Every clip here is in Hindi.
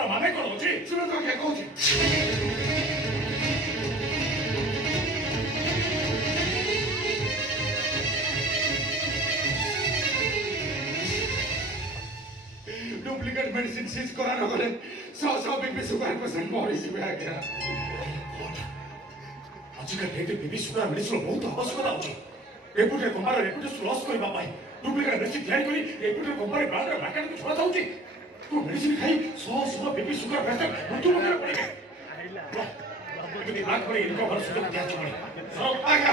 ସୁକର ମାନେ କଣ ଅଛି? ଶୁଣ ତ କିଏ କହୁଛି? डुप्लिकेट मेडिसिन सीज करा न गले 100 बीपी शुगर पेशेंट मरी जिवे आज्ञा आजिका डेट बीपी शुगर मेडिसिन बहुत आवश्यकता अछि एपुटे कंपनी रेपुटेशन लॉस करबा पाई डुप्लिकेट मेडिसिन तैयार करी एपुटे कंपनी ब्रांड मार्केट को छोड़ा जाउची तू मेडिसिन खाई 100 बीपी शुगर पेशेंट मृत्यु मुखरे पड़े आग पर इनको भर सुविधा दिया चुके सब आज्ञा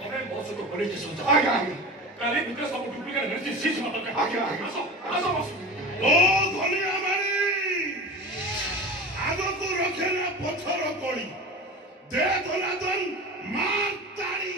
तबे बहुत सुख पुलिस स्टेशन आज्ञा काली भितर सब डुप्लिकेट मेडिसिन सीज मत आज्ञा आसो आसो ओ धनिया मारी आगो को रखे ना पत्थर कोड़ी दे धनादन मार ताड़ी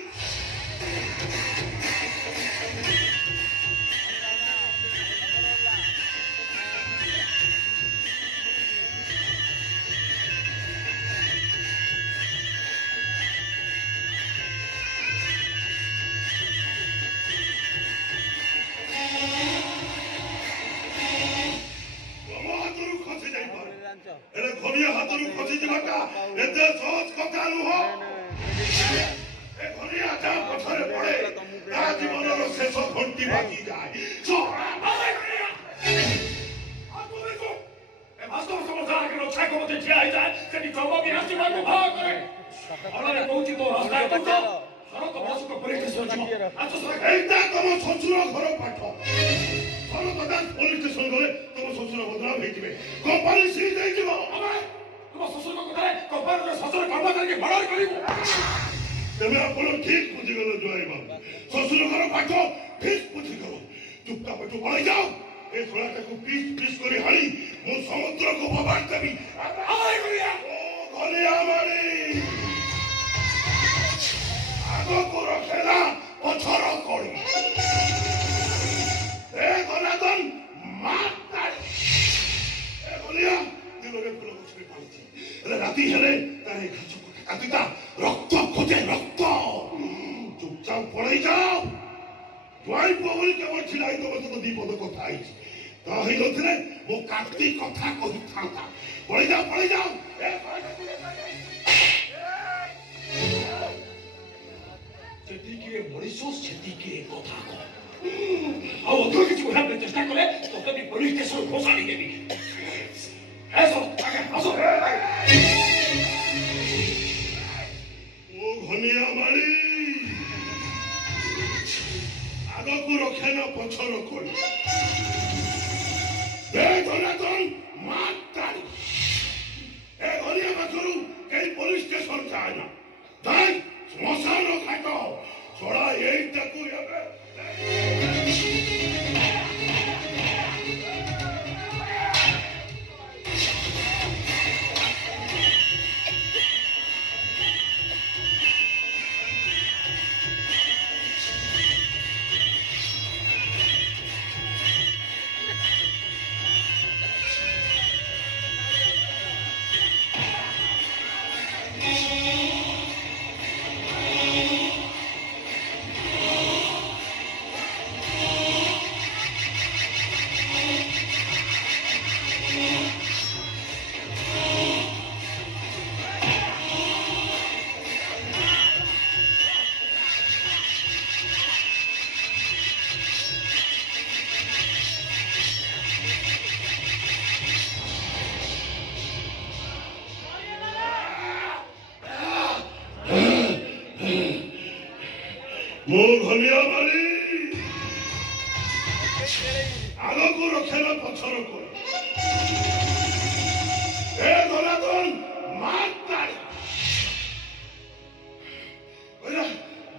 एले घनिया हातरू खसी जिबाटा एते सोच कथा नुह ए घनिया जा पथरे पड़े ता जीवनर शेष घंटी बाजी जाए छोरा भाई घनिया आ तू देखो ए वास्तव समाचार के रक्षा को मते ठिया ही जाए सेठी चौबा भी हंसी मार भाग करे अरे कहूची तो रास्ता तो सड़क बस को पुलिस स्टेशन आ तो सर एटा तम ससुर घर पाठ सड़क दास पुलिस स्टेशन गले तम ससुर बदनाम हेतिबे कंपनी सी दे जीव अबे तुम ससुर को कहे कंपनी रे ससुर कर्मचारी के बड़ाई करिबो तमे अपन ठीक बुझि गेलो जोई बाबू ससुर घर पाठ ठीक बुझि गेलो चुपचाप तू पळै जाओ ए छोराटा को पीस पीस करी हाली मु समुद्र को बबाड़ देबी आय गरिया ओ घनिया मारी आगो को रखेला पछर कोड़ी ए गनादन माताड़ी ए बोलिया दिलोरे फुल गछरे पालती एले राती हेले तारे घास को काटिता रक्त खोजे रक्त चुपचाप पड़े जाओ द्वाई पवल के वो छिलाई तो तो दीपद कथा आई ताहि नथिले मो काटी कथा कहि थांता पड़े जाओ ए सेतिकिरे मरिसो सेतिकिरे कथा को आ अधर किछु भाबे चेष्टा करे तो तबी पुलिस स्टेशन घोषाणी देबी ऐसो आगे आसो ओ घनिया मारी आगो को रखे ना पछर कोई ए धनादन माताड़ी ए घनिया बाथरू कई पुलिस स्टेशन जाए ना दाई श्मशान घाट छोड़ा यही तक मो घनिया मारी आगो को रखेला पछर को ए धनादन माताड़ी ओरा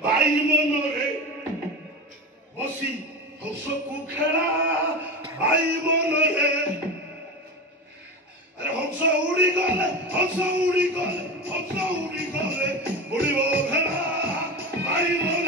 बाई मन रे बसी हंस को खेला बाई मन रे अरे हंस उड़ी गले उड़ीबो खेला बाई मन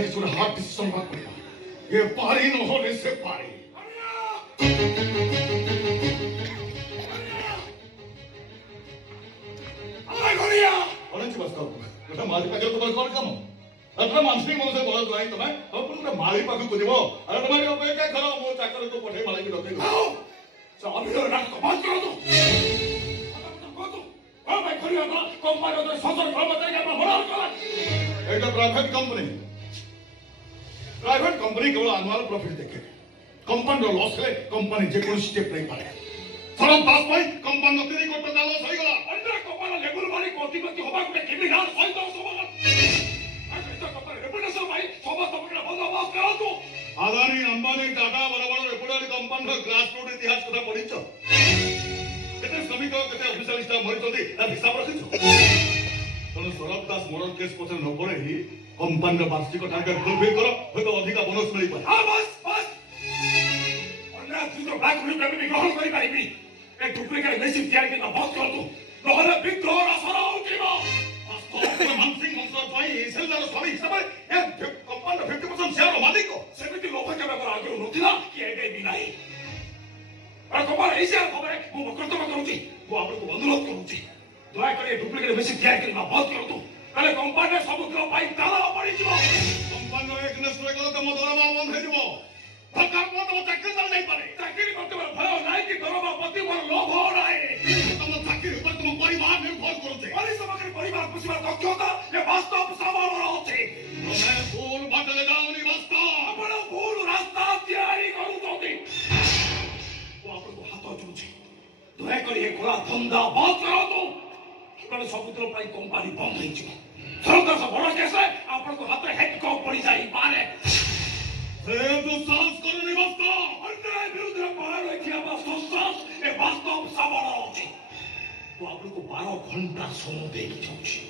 तुम्हें किसी हार्ड डिसीजन मत पड़ेगा ये पारी न होने से पारी माली पाखे तुम्हारे कौन काम अरे मानसिक मन से बोला नहीं तुम्हें अब तुम माली पाखे को दिवो अरे तुम्हारी अपेक्षा करो मो चाकर को पठे माली की रखे दो अभी तो नाक कमाल करो तो भाई खरिया का कंपनी तो ससुर घर बताएगा अपना बड़ा करा एक प्राइवेट कंपनी केवल एनुअल प्रॉफिट देखे कंपनी रो लॉस है कंपनी जे कोन स्टेप नहीं पाए सरम पास पाई कंपनी नो 3 कोटी का लॉस होई गला अंदर कंपनी लेवल वाली कोटिपति होबा को केबी ना सही तो सब अरे तो कंपनी रेपुटेशन भाई सब सबके बंद आवाज करो तो आदानी अंबानी टाटा बड़ा-बड़ा रेपुटेड कंपनी रो ग्रास रूट इतिहास कथा पढिछ केते श्रमिक केते ऑफिशियल स्टाफ मरि चोदी हिसाब रखिछ तने सरब दास मरल केस पछे न पड़े ही कंपनी रो वार्षिक टारगेट फुलफिल करो होतो अधिक बोनस मिली पाए हां बस अन्ना तू तो ब्लैक रूट में ग्रहण करि पारिबी ए डुप्लीकेट मेसिन तैयार करना बंद कर दो नहले विद्रोह असरा उठिबो वास्तव मानसिक मंत्र भाई सेलर स्वामी हिसाब ए कंपनी 50% शेयर मालिक सेमिति लोभ केबे कर आगे नथिला कि एबे भी नाही अरे कंपनी ऐसे खबर मु कर्तव्य करूची मु आपको अनुरोध करूची दया कर डुप्लीकेट मेसिन तैयार करना बंद कर दो पहले कंपनी समुद्र पाई ताला पड़ी जीवो कंपनी एक नष्ट हो गलो त मो दरमा बंद हे जीवो सरकार को तो चाकरी दल नहीं पारे चाकरी करते बार भय नाही कि दरमा पति मोर लोभ हो नाही तुम चाकरी ऊपर तुम परिवार निर्भर करूते अरे समग्र परिवार पुसिबार दक्षता ये वास्तव सवाल होते मैं भूल बात लगाउनी वास्तव अपन भूल रास्ता तैयारी करू दोती वो आपको हाथ जोड़ुची दया कर ये खुला धंधा बंद करो तो कल समुद्र पाई कंपनी बंद हो जी सरकार से बड़ा कैसे आपको हाथ हेड को पड़ी जाई पारे ए तो सांस करो निवासता अन्याय विरुद्ध बाहर रखिया वास्तव सांस ए वास्तव सवाल होती वो आपको 12 घंटा समय देकी जाउची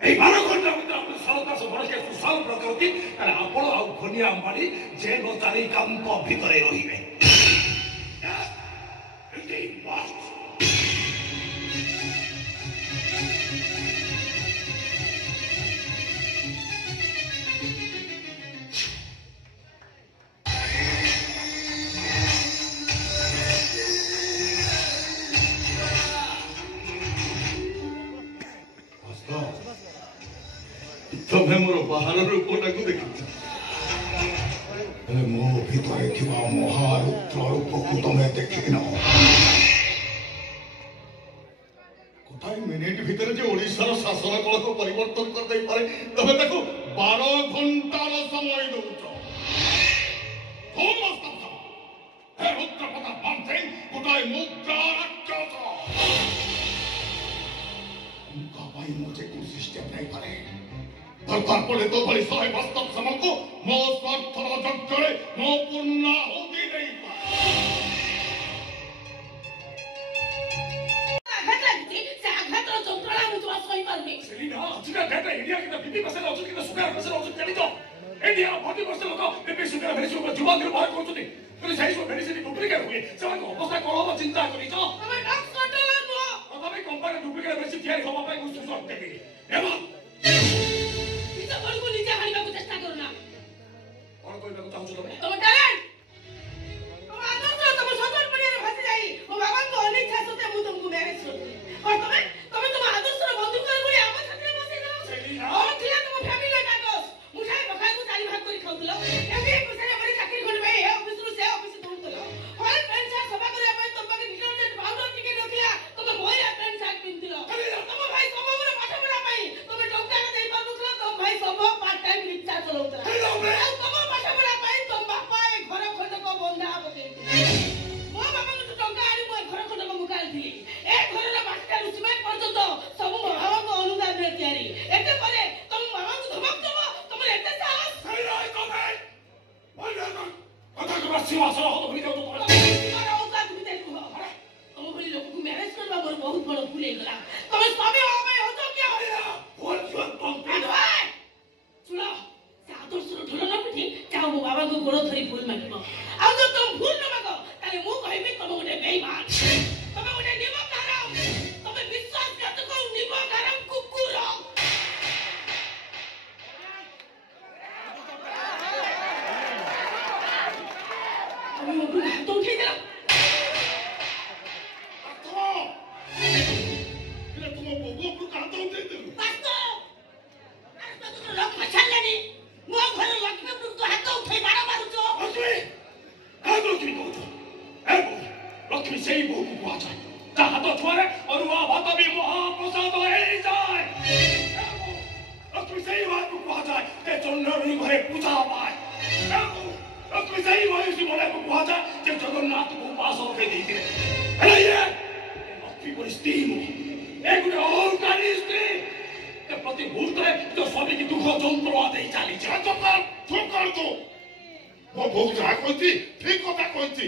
ए 12 घंटा भीतर आपण सरकार से बड़ा कैसे सॉल्व प्रकृति अरे आपण आ घनिया अंबानी जेल चारी कांप भीतरे रहिबे Indeed, what? तुम्हें मोर बाहर रूपटा को देखि मो भितरे थिबा महारुद्र रूप को तुम्हें देखि न कोठाई मिनिट भीतर जे ओडिसा रो शासन कल को परिवर्तन कर दे पारे तबे देखो 12 घंटा रो समय दउछो हो मस्त हे रुद्र पता मानते कोठाई मुद्रा राक्षस उनका भाई मुझे कोई सिस्टम नहीं पारे सरकार पड़े तो बड़ी सहाय वास्तव समझ को मो स्वार्थ जग करे मो पुण्य होती नहीं आघात जंत्रणा मुझे सही पारुनी सेलिना अजिका डेटा इंडिया की 50% औषध की 100% औषध चली तो इंडिया 40% लोग बीपी शुगर मेडिसिन को जुबान के बाहर कर चुके तो सही से मेडिसिन डुप्लीकेट हुए सब अवस्था कोन चिंता करी तो तमे डॉक्टर नो तमे कंपनी डुप्लीकेट मेडिसिन तैयारी होबा पाई कुछ सुझाव देबी एमा को नीचे हानिबा को चेष्टा करू ना और कोई बात चाहू तमे तमे टैलेंट तुम आदर्श तुम सदर पड़िया भासी जाई ओ बाबा को अनिच्छा सते मु तुमको मैरिज करती और तमे तुम आदर्श बंधु कर बोली आम साथे बसी जाओ और थिला तुम फैमिली काटो मुठाई बखाई को चाली भाग करी खाउतलो एबे पैसा बड़ी चाकरी कोन भाई ए ऑफिस रु से ऑफिस दौड़तलो और पेंशन सभा करे अपन तुम के डिटर्जेंट पाउडर टिके रखिया तुम मोइरा पेंट शर्ट पिनतिलो तुम भाई सब मोर पाठ पढ़ा पाई तुम टंका न देई पारुतलो तुम भाई सब पार्ट टाइम रिक्शा चलाउतला तुम पाठ पढ़ा पाई तुम बापा ए घर खंड को बंधा पके मो बापा को टंका आनी मो घर खंड को मुकाल थी ए घर रा बाटा रुचमेट पर्यंत सब बाबा को अनुदान रे तयारी एते परे तुम बाबा को धमक दबो तुम एते साहस सही रही कमे बोल कथा के बात सीमा सर हो तो भीतर तो तुम्हारा औकात भी देखो तुम बोली लोग को मैनेज करबा मोर बहुत बड़ भूल गेला तुम स्वामी हो मैं हो तो क्या होइला बोल सुन तुम सुनो सादर सुर ढोल न पिठी चाहो मो बाबा को गोड़ धरी फूल मांगबो आ जो तुम फूल न मांगो ताले मु कहबे तुम गोटे बेईमान तुम गोटे निमकाराम तुम विश्वासघातक निमकाराम कुकुर ତମେ ମୋ ଉପରକୁ ହାତ ଉଠେଇଦେଲ। ତୁମ ବୋହୂ ଉପରକୁ ହାତ ଉଠେଇଦେଲୁ? ଲକ୍ଷ୍ମୀ ଛାଡ଼ିଲେନି। ମୋ ଘରେ ଲକ୍ଷ୍ମୀ ଉପରକୁ ତୁ ହାତ ଉଠେଇ ବାଡ଼ ମାରୁଛ। ଲକ୍ଷ୍ମୀ କାହାକୁ ଲକ୍ଷ୍ମୀ କହୁଛ? ଏ ବୋହୂ, ଲକ୍ଷ୍ମୀ ସେଇ ବୋହୂକୁ କୁହାଯାଏ ତା ହାତ ଛୁଆରେ ଅରୁଆ ଭାତ ବି ମହାପ୍ରସାଦ ହେଇଯାଏ। ଲକ୍ଷ୍ମୀ ସେଇ ମାକୁ କୁହାଯାଏ ଯେ ଚଣ୍ଡୀ ଘରେ ପୂଜା ପାଏ। ଲକ୍ଷ୍ମୀ ସେଇ ମହିଷୀ ମନେକୁ କୁହାଯାଏ ଯେ ଜଗନ୍ନାଥଙ୍କୁ ଉପାସ ରଖେଇ ଦେଇଥିଲେ। ହେଲେ ଇଏ ଲକ୍ଷ୍ମୀ ପରି ସ୍ତ୍ରୀ ନୁହେଁ, ଏ ଗୋଟେ ଅହଙ୍କାରୀ ସ୍ତ୍ରୀ। ପ୍ରତି ମୁହୂର୍ତ୍ତରେ ନିଜ ସ୍ୱାମୀକି ଦୁଃଖ ଯନ୍ତ୍ରଣା ଦେଇ ଚାଲିଛି। ତୁ ମୋ ବୋହୂ ଯାହା କହିଛି ଠିକ କଥା କହିଛି।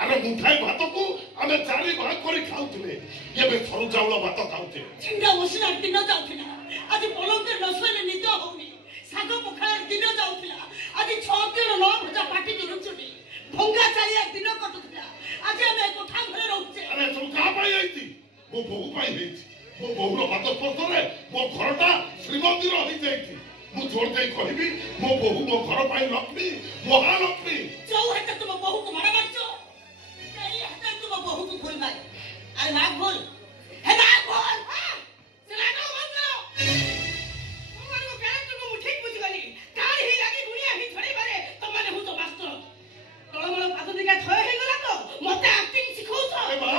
ଆରେ ମୁଠାଏ ଭାତକୁ ଆମେ 4 ଭାଗ କରି ଖାଉଥିଲେ, ଏବେ ସରୁ ଚାଉଳ ଭାତ ଖାଉଛେ। ଚିଣ୍ଡା ବସିଲା ଦିନ ଯାଉଥିଲା, ଆଜି ପଲଙ୍କରେ ନ ଶୋଇଲେ ନିଦ ହଉନି। ଶାଗ ପଖାଳରେ ଦିନ ଯାଉଥିଲା, ଆଜି 6 ଦିନ 9 ଭଜା ପାଟିକି ରୁଚୁନି। ଭଙ୍ଗା ଚାଳିଆ ଦିନ କଟୁଥିଲା, ଆଜି ଆମେ କୋଠା ଘରେ ରହୁଛେ। ଆରେ ସବୁ କାହା ପାଇଁ ହେଇଛି? ମୋ ବୋହୂ ପାଇଁ ହେଇଛି। ମୋ ବୋହୂର ଭାତ ସ୍ପର୍ଶରେ ମୋ ଘରଟା ଶ୍ରୀମନ୍ଦିର ହେଇଯାଇଛି। ମୁଁ ଜୋର ଦେଇ କହିବି, ମୋ ବୋହୂ ମୋ ଘର ପାଇଁ ଲକ୍ଷ୍ମୀ, ମହାଲକ୍ଷ୍ମୀ। ଯୋଉ ହାତ ତୁମ ବୋହୂକୁ ମାଡ଼ ମାରିଛ, ସେଇ ହାତ ତୁମ ବୋହୂକୁ ଭୁଲ ମାରେ। ଆରେ ନା ଭୁଲ, ହେ ନା ଭୁଲ, ସେ ରାଗ ବନ୍ଦ କର। ତମମାନଙ୍କ କ୍ୟାରେକ୍ଟରକୁ ମୁଁ ଠିକ ବୁଝିଗଲି। କାଳି ହେଇ ଲାଗି ଗୁଣିଆ ହେଇ ଛଡ଼େଇବାରେ ତମମାନେ ହଉଛ ମାଷ୍ଟର। ତଳମଳ ପାଦ ଦିକା ଥୟ ହେଇଗଲା ତ ମତେ ଆକ୍ଟିଂ ଶିଖଉଛ। ଏ ମା,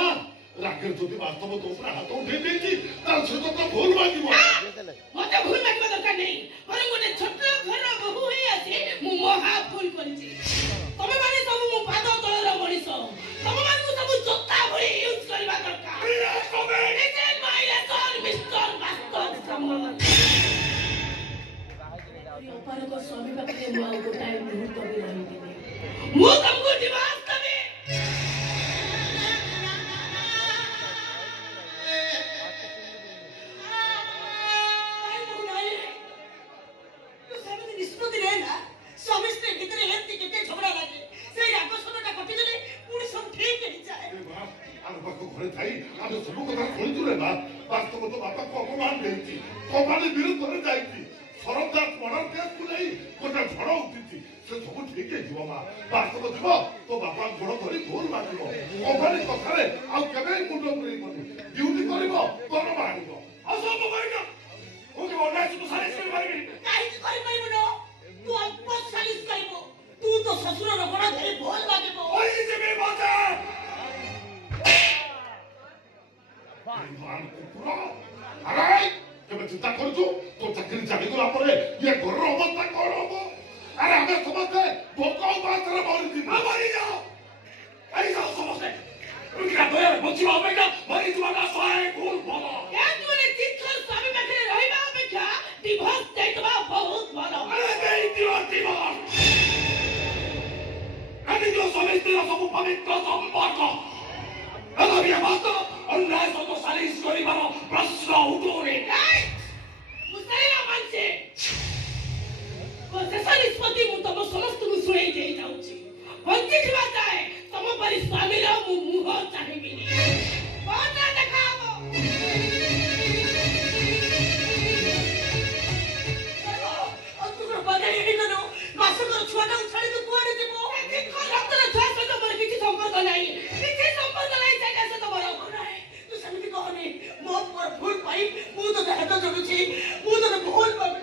ରାଗରେ ଯଦି ବାସ୍ତବ ତୋ ଉପରେ ହାତ ଉଠେଇ ଦେଇଛି ତାର ସହିତ ତ ଭୁଲ ମାଗିବ। ମତେ ଭୁଲ ମାଗିବା ଦରକାର ନାହିଁ। ବରଂ ଗୋଟେ ଛୋଟ ଘରର ବୋହୂ ହେଇ ଆସି ମୁଁ ମହା ଭୁଲ କରିଛି। ତମେ ମାନେ ସବୁ ମୋ ପାଦ ତଳର ମଣିଷ, ତମମାନଙ୍କୁ ସବୁ ଜୋତା ଭଳି ୟୁଜ କରିବା ଦରକାର। ଅପାରକ ସ୍ୱାମୀ ପାଖରେ ମୁଁ ଆଉ ଗୋଟାଏ ମୁହୂର୍ତ୍ତ ବି ରହିବିନି। ମୁଁ ତମକୁ ଡିଭୋର୍ସ ଦେବି। ନିଷ୍ପତ୍ତି ନେ ନା, ସ୍ୱାମୀ ସ୍ତ୍ରୀ ଭିତରେ ଏମିତି କେତେ ଝଗଡ଼ା ଲାଗେ, ସେଇ ରାଗସନଟା କଟିଗଲେ ପୁଣି ସବୁ ଠିକ ହେଇଯାଏ। ଆମ ପାଖ ଘରେ ଥାଇ ଆମେ ସବୁ କଥା ଶୁଣିଛୁ ରେ ମା। ବାସ୍ତବ ତ ବାପାକୁ ଅପମାନ ଦେଇଛି, କମ୍ପାନୀ ବିରୁଦ୍ଧରେ ଯାଇଛି। ସରକାର ମର୍ଡର କେସ୍କୁ ନେଇ ଗୋଟେ ଝଡ଼ ଉଠିଛି। ସେ ସବୁ ଠିକ ହେଇଯିବ ମା। ବାସ୍ତବ ଯିବ ତୋ ବାପା ଗୋଡ଼ ଧରି ଭୁଲ ମାଗିବ। କମ୍ପାନୀ କଥାରେ ଆଉ କେବେ ମୁଣ୍ଡ ପୁରେଇବନି। ଡ୍ୟୁଟି କରିବ, ଦରମା ଆଣିବ। ଅସମ୍ଭବ ଏଇଟା। ମୁଁ କେବେ ଅନ୍ୟାୟ ସୁତୁ ସାଲିସ କରିପାରିବିନି। କାହିଁକି କରିପାରିବୁନ? ତୁ ଅଳ୍ପ ସାଲିସ କରିବୁ। ତୁ ତ ଶ୍ୱଶୁରର ଗୋଡ଼ ଧରି ଭୁଲ ମାଗିବୁ। ଯିବି ମତେ ଆରେ କେବେ ଚିନ୍ତା କରୁଛୁ ତୋ ଚାକିରି ଚାଲିଗଲା ପରେ ଇଏ ଘରର ଅବସ୍ଥା କଣ ହବ? ଆରେ ଆମେ ସମସ୍ତେ ଭୋକ ଉପାସରେ ମରିଯିବୁ। ମରିଯାଅ, ମରିଯାଅ ସମସ୍ତେ। ଦୟାରେ ବଞ୍ଚିବା ଅପେକ୍ଷା ମରିଯିବାଟା 100 ଗୁଣ ଭଲ। ସ୍ୱାମୀ ପାଖରେ ରହିବା ଅପେକ୍ଷା ଡିଭୋର୍ସ ଦେଇଦେବା ବହୁତ ଭଲ। ସ୍ୱାମୀ ସ୍ତ୍ରୀର ସବୁ ପବିତ୍ର ସମ୍ପର୍କ ଅନ୍ୟାୟ ସହିତ ସାଲିସ କରିବାର ପ୍ରଶ୍ନ ଉଠୁନି। ଶେଷ ନିଷ୍ପତ୍ତି ମୁଁ ତମ ସମସ୍ତଙ୍କୁ ଶୁଣେଇ ଦେଇ ଯାଉଛି। ବଞ୍ଚିଥିବା ଯାଏ ତମ ପରି ସ୍ୱାମୀର ମୁଁ ମୁହଁ ଚାହିଁବିନି। ଦେଖା ହବ। ମାସକର ଛୁଆଟାକୁ ଛାଡ଼ି ତୁ କୁଆଡ଼େ ଯିବୁ? ରକ୍ତର ଛୁଆ ସହିତ ମୋର କିଛି ସମ୍ପର୍କ ନାହିଁ, କିଛି ସମ୍ପର୍କ ନାହିଁ। ସେଇଟା ସହିତ ମୋର ନାହିଁ। ତୁ ସେମିତି କହନି। ମୋ ପୁଅର ଭୁଲ ପାଇଁ ମୁଁ ତୋତେ ହାତ ଯୋଡୁଛି, ମୁଁ ତୋତେ ଭୁଲ ଭାବି।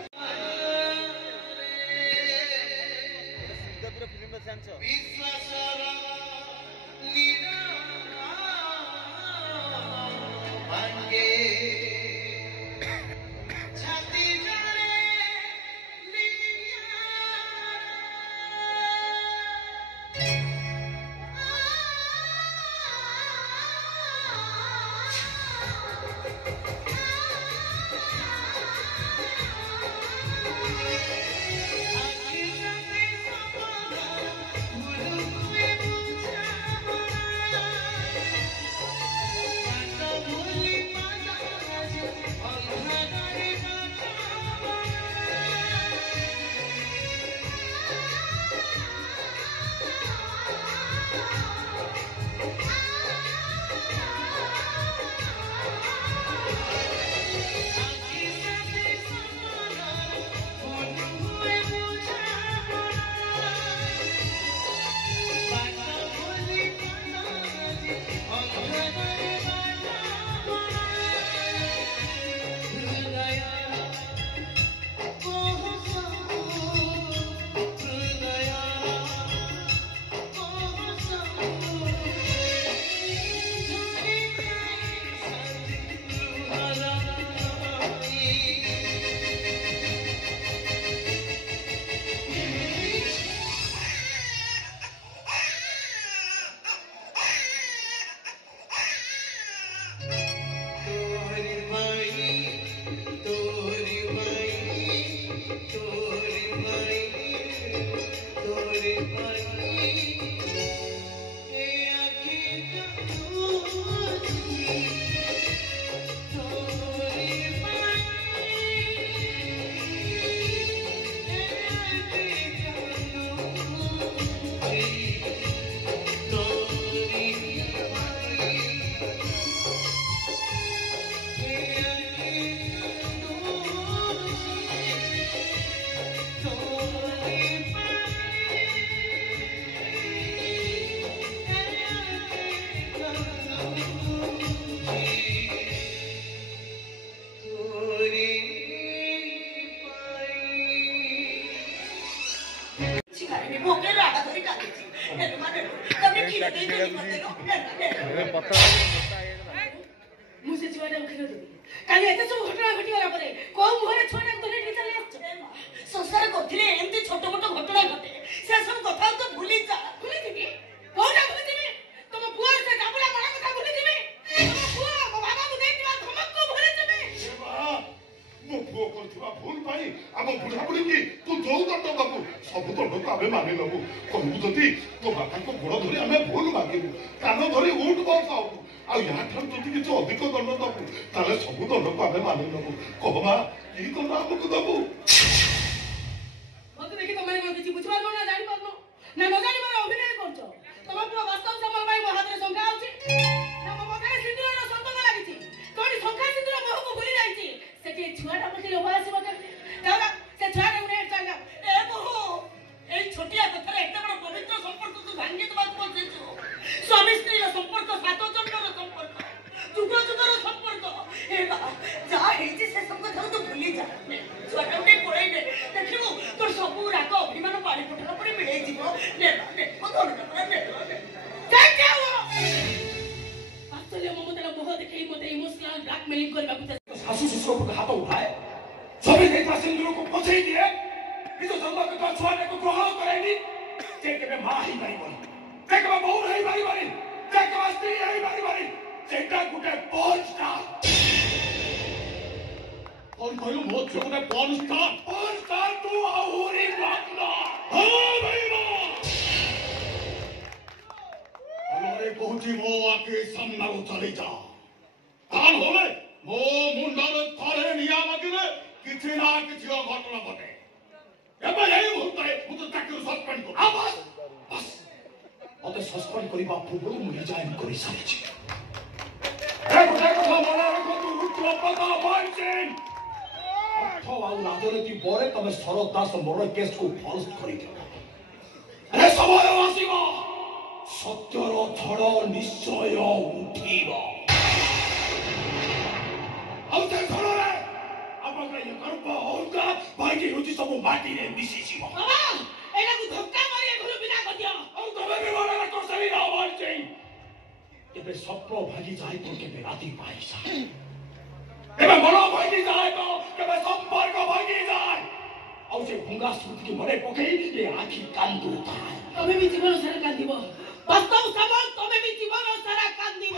ତମେ କ୍ଷୀର ଦେଇଦେବି ମତେ ମୁଁ ସେ ଛୁଆଟାକୁ କ୍ଷୀର ଦେବି କାଲି ଏତେ ସବୁ ଘଟଣା ଘଟିଗଲା ପରେ କୋଉ ମୁହଁରେ ଛୁଆଟାକୁ ଧରି ନେଇ ଚାଲି ଆସିଛ ସଂସାର କରିଥିଲେ ଏମିତି ଛୋଟ ମୋଟ ଘଟଣା ଘଟେ ସେ ସବୁ କଥା ତ ଭୁଲିଯିବି କୋଉଟା ଭୁଲିଯିବି ତମ ପୁଅର ସେ ଗାବୁଡା ମରା କଥା ଭୁଲିଯିବି ତମ ପୁଅ ମୋ ବାବାଙ୍କୁ ଦେଇଥିବା ଧମକକୁ ଭୁଲିଯିବି ମୋ ପୁଅ କରିଥିବା ଭୁଲ ପାଇଁ ଆମ ବୁଢ଼ାବୁଢ଼ୀ ତୁ ଯୋଉ ଦଣ୍ଡ ଦବୁ ସବୁ ଦଣ୍ଡକୁ ଆମେ ମାନି ନେବୁ କହିବୁ ଯଦି ତୋ ବାପାଙ୍କ ଗୋଡ଼ ଧରି ଆମେ ଭୁଲ ମାଗିବୁ କାନ ଧରି ଉଠ ବସ ହବୁ ଆଉ ୟାଠାରୁ ଯଦି କିଛି ଅଧିକ ଦଣ୍ଡ ଦବୁ ତାହେଲେ ସବୁ ଦଣ୍ଡକୁ ଆମେ ମାନି ନେବୁ କହ ମା କି ଦଣ୍ଡ ଆମକୁ ଦବୁ ମତେ ଦେଖି ତମେ କିଛି ବୁଝିପାରୁନ ନା ଜାଣିପାରୁନ ନା ନ ଜାଣିବାର ଅଭିନୟ କରୁଛ ତମ ପୁଅ ବାସ୍ତବ ସମୟ ପାଇଁ ମୋ ହାତରେ ଶଙ୍ଖା ଅଛି ନା ମୋ ମଥାରେ ସିନ୍ଦୁରର ସନ୍ତକ ଲାଗିଛି ତୋଠି ଶଙ୍ଖା ସିନ୍ଦୁର ମୁହଁକୁ ଭୁଲି ଯାଇଛି ସେଠି ଛୁଆଟା ପ୍ରତି ଲୋଭ ଆସିବ କେମିତି ଯାଉନା ସେ ଛୁଆଟା ଉଠେ ଚାଲ ଏ ବୋହୁ ଏଇ ଛୋଟିଆ କଥାରେ ଏତେ ବଡ଼ ପବିତ୍ର ସମ୍ପର୍କକୁ ଭାଙ୍ଗି ଦେବାକୁ ବସିଛୁ ସ୍ୱାମୀ ସ୍ତ୍ରୀର ସମ୍ପର୍କ 7 ଜନ୍ମର ସମ୍ପର୍କ ଯୁଗ ଯୁଗର ସମ୍ପର୍କ ଏ ଯାହା ହେଇଛି ସେ ସବୁ କଥାକୁ ତୁ ଭୁଲି ଯା ଛୁଆଟା ଉଠେ ପଳେଇ ନେ ଦେଖିବୁ ତୋର ସବୁ ରାଗ ଅଭିମାନ ପାଣି ଫୁଟିଲା ପରେ ମିଳେଇଯିବ ମମତାର ମୁହ ଦେଖେଇ ମତେ ଇମୋସନାଲ ବ୍ଲାକମେଲିଂ କରିବାକୁ ଶାଶୁ ଶ୍ୱଶୁର ଉପରେ ହାତ ଉଠାଏ ସ୍ୱାମୀ ଦେଇଥିବା ସିନ୍ଦୁରକୁ ପଛେଇ ଦିଏ ନିଜ ଜନ୍ମଗତ ଛୁଆଟାକୁ ଗ୍ରହଣ କରେନି ସେ କେବେ ମା ହେଇପାରିବନି ସେ କେବେ ବୋହୂ ହେଇପାରିବନି ସେ କେବେ ସ୍ତ୍ରୀ ହେଇପାରିବନି ସେଇଟା ଗୋଟେ ପର୍ନଷ୍ଟା କଣ କହିଲୁ ମୋ ଝିଅ ଗୋଟେ ପର୍ନଷ୍ଟା ତୁ ଆହୁରି ନଗ୍ନ ହଁ ଭାଇ ଆଲୋରେ କହୁଛି ମୋ ଆଖି ସାମ୍ନାକୁ ଚାଲି ଯା କାନ ହଲେ ମୋ ମୁଣ୍ଡରେ ଥରେ ନିଆଁ ଲାଗିଲେ କିଛି ନା କିଛି ଅଘଟଣ ଘଟେ ଏବେ ଏଇ ମୁହୂର୍ତ୍ତରେ ମୁଁ ତ ଚାକିରି ସସ୍ପେଣ୍ଡ କରୁ ବାସ୍ ମତେ ସସ୍ପେଣ୍ଡ କରିବା ପୂର୍ବରୁ ମୁଁ ରିଜାଇନ୍ କରିସାରିଛି ଗୋଟେ କଥା ମନେ ରଖନ୍ତୁ ରୁଦ୍ରପଦ ମହାସିଂ ଅର୍ଥ ଆଉ ରାଜନୀତି ପରେ ତମେ ଶରତ ଦାସ ମର୍ଡର କେସ୍କୁ ଫଲ୍ସ କରିଦିଅ ଏ ସମୟ ଆସିବ ସତ୍ୟର ଝଡ଼ ନିଶ୍ଚୟ ଉଠିବ ଆଉ ସେ ଝଡ଼ରେ ଆପଣଙ୍କର ଇଏ ଗର୍ବ ଅହଙ୍କାର ଭାଇକି ହେଉଛି ସବୁ ମାଟିରେ ମିଶିଯିବ ଏଟାକୁ ଧକ୍କା ମାରି ଘରୁ ବିଦା କରିଦିଅ ଆଉ ତମେ ବି ମନେ ରଖ ସେଇ ମହାସିଂ କେବେ ସ୍ୱପ୍ନ ଭାଙ୍ଗିଯାଏ ତ କେବେ ରାତି ପାଇଯାଏ କେବେ ମନ ଭାଙ୍ଗିଯାଏ ତ କେବେ ସମ୍ପର୍କ ଭାଙ୍ଗିଯାଏ ଆଉ ସେ ଭଙ୍ଗା ସ୍ମୃତିକୁ ମନେ ପକେଇ ଏ ଆଖି କାନ୍ଦୁଥାଏ ତମେ ବି ଜୀବନ ସାରା କାନ୍ଦିବ ବାସ୍ତବ ସମୟ ତମେ ବି ଜୀବନ ସାରା କାନ୍ଦିବ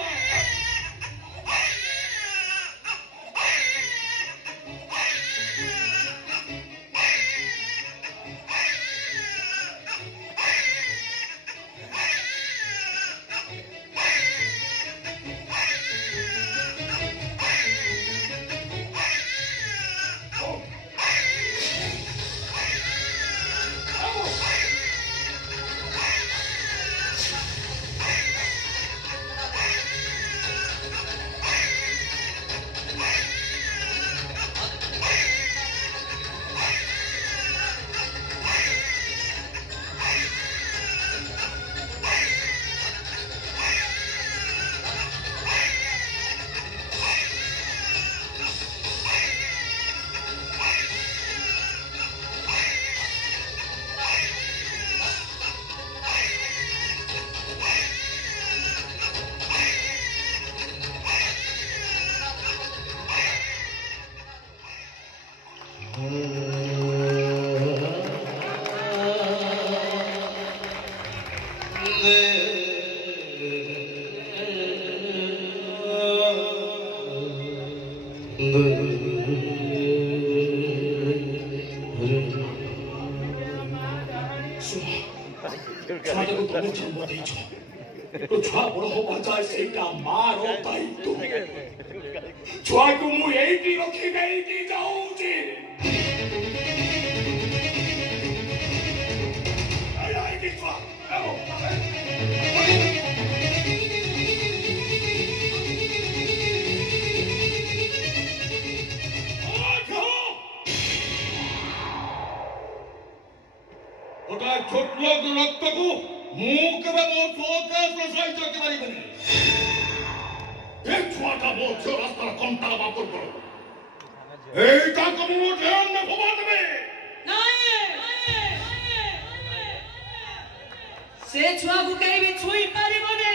ଛୁଆଟାକୁ ତମେ ଜନ୍ମ ଦେଇଛ ଛୁଆ ବଡ ହବା ଯାଏ ସେଇଟା ମାର ଦାୟିତ୍ୱ ଛୁଆକୁ ମୁଁ ଏଇଠି ରଖି ନେଇକି ଯାଉଛି ଗୋଟାଏ ଛୋଟ ଲୋକ ରକ୍ତକୁ ମୁଁ କେବେ ମୋ ସୋକାଶରେ ସହିତ କରିପାରିବିନି ଏ ଛୁଆଟା ମୋ ଝିଅ ରାସ୍ତାର କଣ୍ଟା ହେବା ପୂର୍ବରୁ ଏଇଟାକୁ ମୁଁ ଧ୍ୟାନ ଫୋପାଡ଼ି ଦେବି से छुआ को कहीं भी छुई पारिबने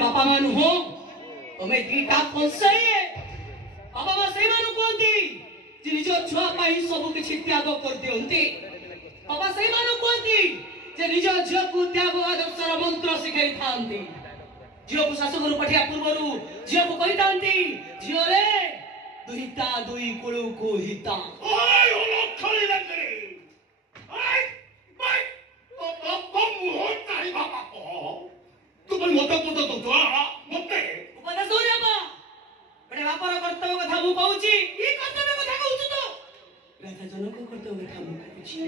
बापा मान हो तुम्हें दीटा फंसाई बाबा मा से मानु कोंती जे निज छुआ पाई सब किछि त्याग कर दियंती बाबा से मानु कोंती जे निज झियो को त्याग आदर्शर मंत्र सिखाई थांती झियो को शासक रु पठिया पूर्वरु झियो को कहि थांती झियो रे दुहिता दुई कुळु को हिता ओय ओलो खली लंगरे ओय बाय तो मुहो ताई बाबा को तुम मोटा मोटा तो द्वारा मते उपदा सोनिया बा बड़े व्यापार कर्तव्य कथा मु कहूची ई कर्तव्य कथा कहूछु तो राजा जनक कर्तव्य कथा मु कहूची